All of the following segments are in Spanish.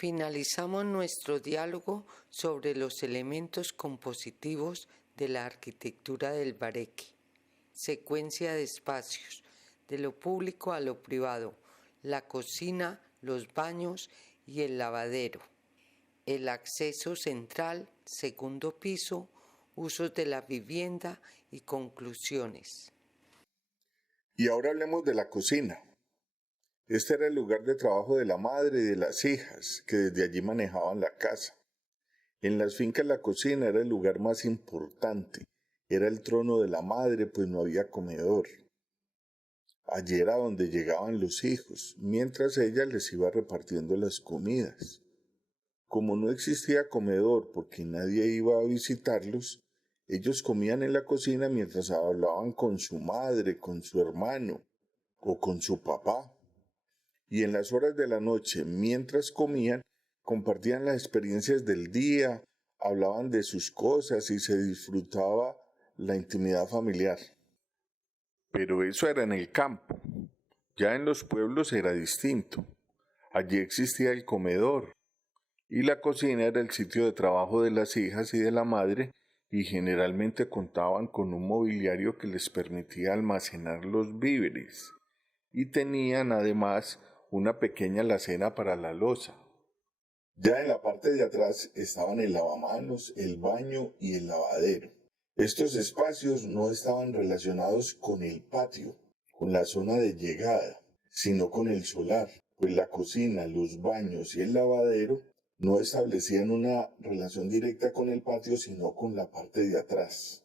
Finalizamos nuestro diálogo sobre los elementos compositivos de la arquitectura del bareque. Secuencia de espacios, de lo público a lo privado, la cocina, los baños y el lavadero. El acceso central, segundo piso, usos de la vivienda y conclusiones. Y ahora hablemos de la cocina. Este era el lugar de trabajo de la madre y de las hijas, que desde allí manejaban la casa. En las fincas la cocina era el lugar más importante. Era el trono de la madre, pues no había comedor. Allí era donde llegaban los hijos, mientras ella les iba repartiendo las comidas. Como no existía comedor porque nadie iba a visitarlos, ellos comían en la cocina mientras hablaban con su madre, con su hermano o con su papá. Y en las horas de la noche, mientras comían, compartían las experiencias del día, hablaban de sus cosas y se disfrutaba la intimidad familiar. Pero eso era en el campo. Ya en los pueblos era distinto. Allí existía el comedor y la cocina era el sitio de trabajo de las hijas y de la madre, y generalmente contaban con un mobiliario que les permitía almacenar los víveres, y tenían además una pequeña alacena para la loza. Ya en la parte de atrás estaban el lavamanos, el baño y el lavadero. Estos espacios no estaban relacionados con el patio, con la zona de llegada, sino con el solar, pues la cocina, los baños y el lavadero no establecían una relación directa con el patio, sino con la parte de atrás.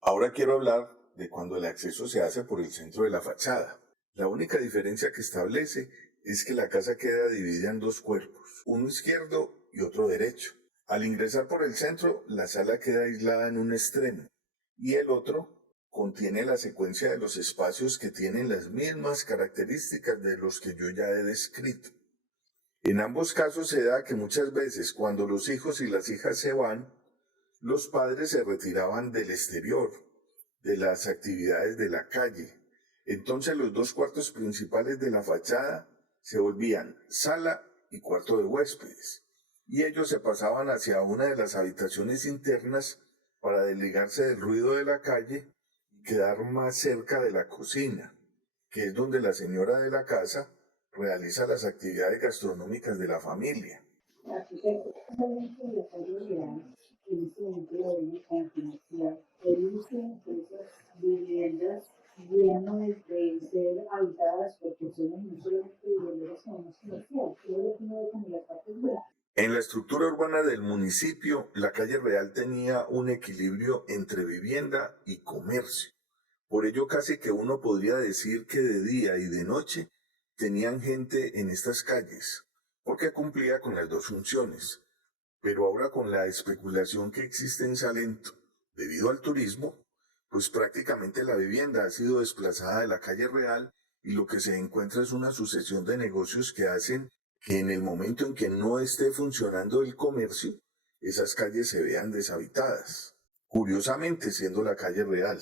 Ahora quiero hablar de cuando el acceso se hace por el centro de la fachada. La única diferencia que establece es que la casa queda dividida en dos cuerpos, uno izquierdo y otro derecho. Al ingresar por el centro, la sala queda aislada en un extremo y el otro contiene la secuencia de los espacios que tienen las mismas características de los que yo ya he descrito. En ambos casos se da que muchas veces cuando los hijos y las hijas se van, los padres se retiraban del exterior, de las actividades de la calle. Entonces los dos cuartos principales de la fachada se volvían sala y cuarto de huéspedes, y ellos se pasaban hacia una de las habitaciones internas para desligarse del ruido de la calle y quedar más cerca de la cocina, que es donde la señora de la casa realiza las actividades gastronómicas de la familia. Viviendas llenas de ser habitadas por personas no solamente viviendas, sino comercial. Creo que no como la parte buena. En la estructura urbana del municipio, la calle Real tenía un equilibrio entre vivienda y comercio. Por ello casi que uno podría decir que de día y de noche tenían gente en estas calles, porque cumplía con las dos funciones. Pero ahora con la especulación que existe en Salento, debido al turismo, pues prácticamente la vivienda ha sido desplazada de la calle Real y lo que se encuentra es una sucesión de negocios que hacen que en el momento en que no esté funcionando el comercio, esas calles se vean deshabitadas. Curiosamente, siendo la calle Real.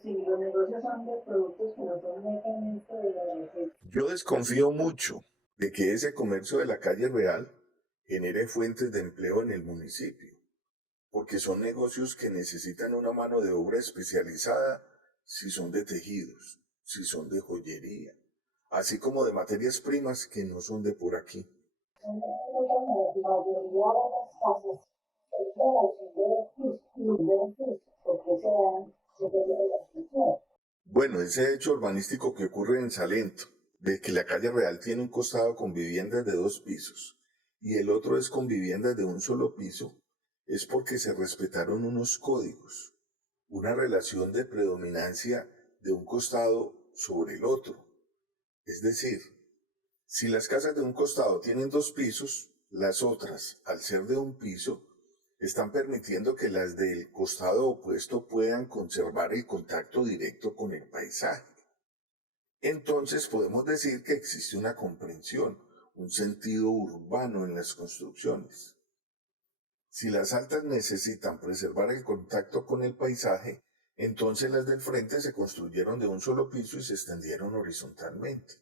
Sí, los negocios son de productos que no son netamente de la... Yo desconfío mucho de que ese comercio de la calle Real genere fuentes de empleo en el municipio, porque son negocios que necesitan una mano de obra especializada, si son de tejidos, si son de joyería, así como de materias primas que no son de por aquí. Bueno, ese hecho urbanístico que ocurre en Salento, de que la calle Real tiene un costado con viviendas de 2 pisos y el otro es con viviendas de un solo piso, es porque se respetaron unos códigos, una relación de predominancia de un costado sobre el otro. Es decir, si las casas de un costado tienen 2 pisos, las otras, al ser de un piso, están permitiendo que las del costado opuesto puedan conservar el contacto directo con el paisaje. Entonces podemos decir que existe una comprensión, un sentido urbano en las construcciones. Si las altas necesitan preservar el contacto con el paisaje, entonces las del frente se construyeron de un solo piso y se extendieron horizontalmente.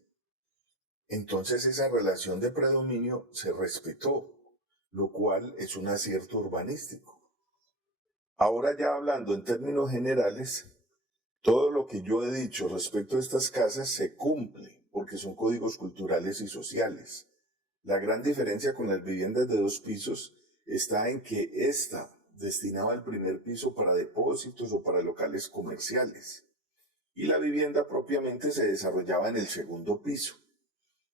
Entonces esa relación de predominio se respetó, lo cual es un acierto urbanístico. Ahora ya hablando en términos generales, todo lo que yo he dicho respecto a estas casas se cumple porque son códigos culturales y sociales. La gran diferencia con las viviendas de 2 pisos está en que esta destinaba el primer piso para depósitos o para locales comerciales y la vivienda propiamente se desarrollaba en el segundo piso,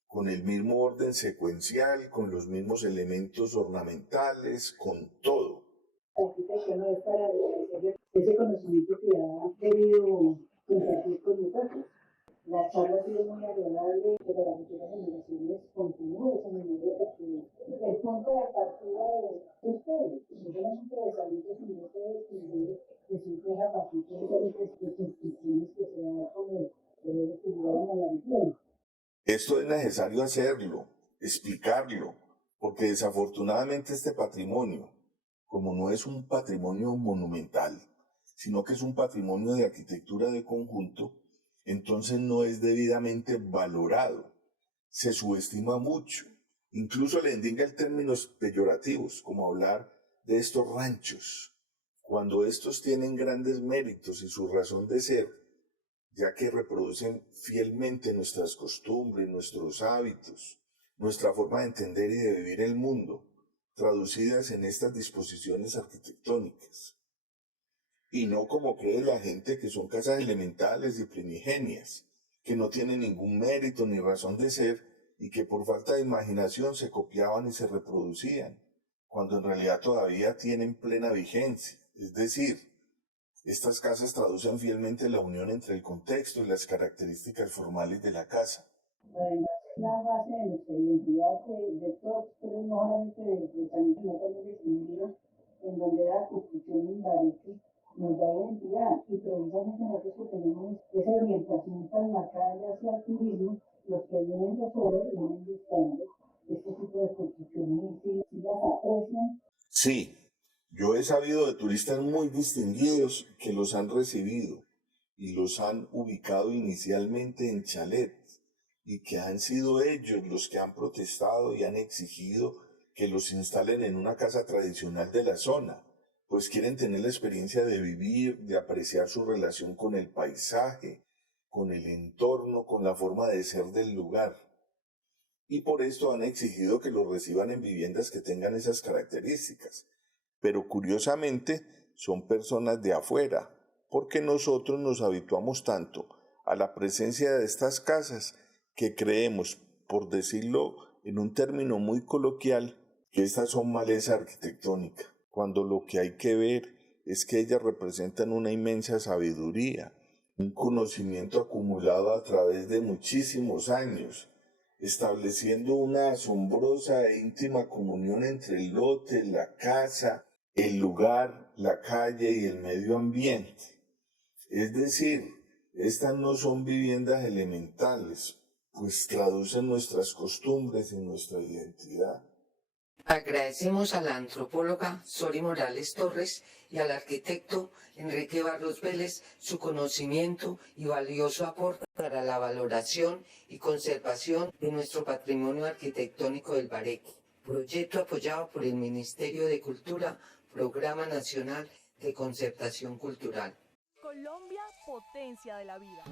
con el mismo orden secuencial, con los mismos elementos ornamentales, con todo. Arquitecto, no es para agradecerle ese conocimiento que ha querido compartir con nosotros. La charla ha sido muy agradable, que para futuras generaciones continúe esa memoria, porque el punto de partida de ustedes, no solamente de salida, sino de descubrir que siempre es a partir de esas construcciones que se dan con el que llegaron a la región. Esto es necesario hacerlo, explicarlo, porque desafortunadamente este patrimonio, como no es un patrimonio monumental, sino que es un patrimonio de arquitectura de conjunto, entonces no es debidamente valorado, se subestima mucho, incluso le endinga el términos peyorativos, como hablar de estos ranchos, cuando estos tienen grandes méritos y su razón de ser, ya que reproducen fielmente nuestras costumbres, nuestros hábitos, nuestra forma de entender y de vivir el mundo, traducidas en estas disposiciones arquitectónicas. Y no como cree la gente que son casas elementales y primigenias, que no tienen ningún mérito ni razón de ser y que por falta de imaginación se copiaban y se reproducían, cuando en realidad todavía tienen plena vigencia. Es decir, estas casas traducen fielmente la unión entre el contexto y las características formales de la casa. Además, es la base de nuestra identidad de todos, pero no solamente de San Luis, sino también de Quindío, en donde la construcción en Bareque nos da identidad. Y precisamente nosotros que tenemos esa orientación tan marcada hacia el turismo, los que vienen de fuera vienen buscando este tipo de construcciones y las aprecian. Sí. Yo he sabido de turistas muy distinguidos que los han recibido y los han ubicado inicialmente en chalets y que han sido ellos los que han protestado y han exigido que los instalen en una casa tradicional de la zona, pues quieren tener la experiencia de vivir, de apreciar su relación con el paisaje, con el entorno, con la forma de ser del lugar. Y por esto han exigido que los reciban en viviendas que tengan esas características. Pero curiosamente son personas de afuera, porque nosotros nos habituamos tanto a la presencia de estas casas que creemos, por decirlo en un término muy coloquial, que estas son maleza arquitectónica, cuando lo que hay que ver es que ellas representan una inmensa sabiduría, un conocimiento acumulado a través de muchísimos años, estableciendo una asombrosa e íntima comunión entre el lote, la casa, el lugar, la calle y el medio ambiente. Es decir, estas no son viviendas elementales, pues traducen nuestras costumbres y nuestra identidad. Agradecemos a la antropóloga Sori Morales Torres y al arquitecto Enrique Barros Vélez su conocimiento y valioso aporte para la valoración y conservación de nuestro patrimonio arquitectónico del Bareque, proyecto apoyado por el Ministerio de Cultura, Programa Nacional de Concertación Cultural. Colombia, potencia de la vida.